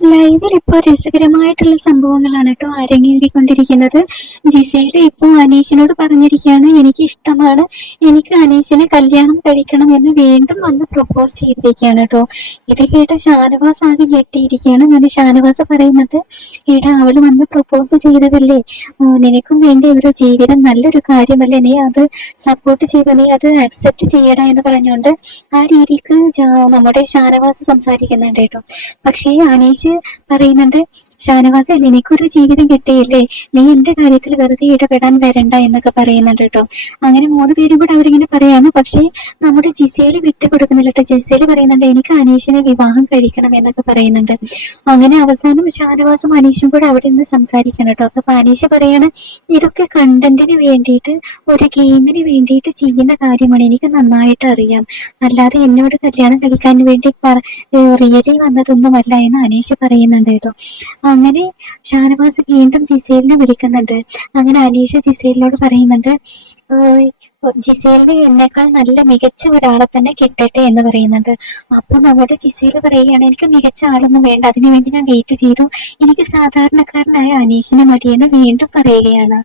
ലൈവിൽ ഇപ്പോൾ രസകരമായിട്ടുള്ള സംഭവങ്ങളാണ് കേട്ടോ അരങ്ങേറിക്കൊണ്ടിരിക്കുന്നത്. ജിസയിൽ ഇപ്പോൾ അനീഷിനോട് പറഞ്ഞിരിക്കുകയാണ് എനിക്ക് ഇഷ്ടമാണ്. എനിക്ക് അനീഷിനെ കല്യാണം കഴിക്കണം എന്ന് വീണ്ടും വന്ന് പ്രപ്പോസ് ചെയ്തിരിക്കുകയാണ് കേട്ടോ. ഇത് കേട്ട ഷാനവാസ് ആകെ ഞെട്ടിയിരിക്കുകയാണ്. അങ്ങനെ ഷാനവാസ് പറയുന്നുണ്ട് എടാ അവൾ വന്ന് പ്രപ്പോസ് ചെയ്തതല്ലേ? നിനക്കും വേണ്ടി ഒരു ജീവിതം നല്ലൊരു കാര്യമല്ലേ? നീ അത് സപ്പോർട്ട് ചെയ്ത് നീ അത് അക്സെപ്റ്റ് ചെയ്യടാ എന്ന് പറഞ്ഞുകൊണ്ട് ആ രീതിക്ക് നമ്മുടെ ഷാനവാസ് സംസാരിക്കുന്നുണ്ട് കേട്ടോ. പക്ഷേ അനീഷ് പറയുന്നുണ്ട്. ഷാനവാസ് എനിക്കൊരു ജീവിതം കിട്ടിയില്ലേ? നീ എന്റെ കാര്യത്തിൽ വെറുതെ ഇടപെടാൻ വരണ്ട എന്നൊക്കെ പറയുന്നുണ്ട് കേട്ടോ. അങ്ങനെ മൂന്ന് പേരും കൂടെ അവരിങ്ങനെ പറയാണ്. പക്ഷേ നമ്മുടെ ജിസേൽ വിട്ടു കൊടുക്കുന്നില്ല കേട്ടോ. ജിസേൽ പറയുന്നുണ്ട് എനിക്ക് അനീഷിനെ വിവാഹം കഴിക്കണം എന്നൊക്കെ പറയുന്നുണ്ട്. അങ്ങനെ അവസാനം ഷാനവാസും അനീഷും കൂടെ അവിടെ നിന്ന് സംസാരിക്കണം കേട്ടോ. അപ്പൊ അനീഷ് പറയാണ് ഇതൊക്കെ കണ്ടന്റിന് വേണ്ടിയിട്ട് ഒരു ഗെയിമിന് വേണ്ടിയിട്ട് ചെയ്യുന്ന കാര്യമാണ്. എനിക്ക് നന്നായിട്ട് അറിയാം. അല്ലാതെ എന്നോട് കല്യാണം കഴിക്കാൻ വേണ്ടി റിയലി വന്നതൊന്നുമല്ല എന്ന് അനീഷ് പറയുന്നുണ്ട് കേട്ടോ. അങ്ങനെ ഷാനവാസ് വീണ്ടും ജിസേലിനെ വിളിക്കുന്നുണ്ട്. അങ്ങനെ അലീഷ ജിസേലിനോട് പറയുന്നുണ്ട് "ഏഹ്, ജിസേലിന് എന്നെക്കാൾ നല്ല മികച്ച ഒരാളെ തന്നെ കിട്ടട്ടെ എന്ന് പറയുന്നുണ്ട്. അപ്പോൾ നമ്മുടെ ജിസേൽ പറയുകയാണ് എനിക്ക് മികച്ച ആളൊന്നും വേണ്ട. അതിനുവേണ്ടി ഞാൻ വെയിറ്റ് ചെയ്തു. എനിക്ക് സാധാരണക്കാരനായ അനീഷിനെ മതിയെന്ന് വീണ്ടും പറയുകയാണ്.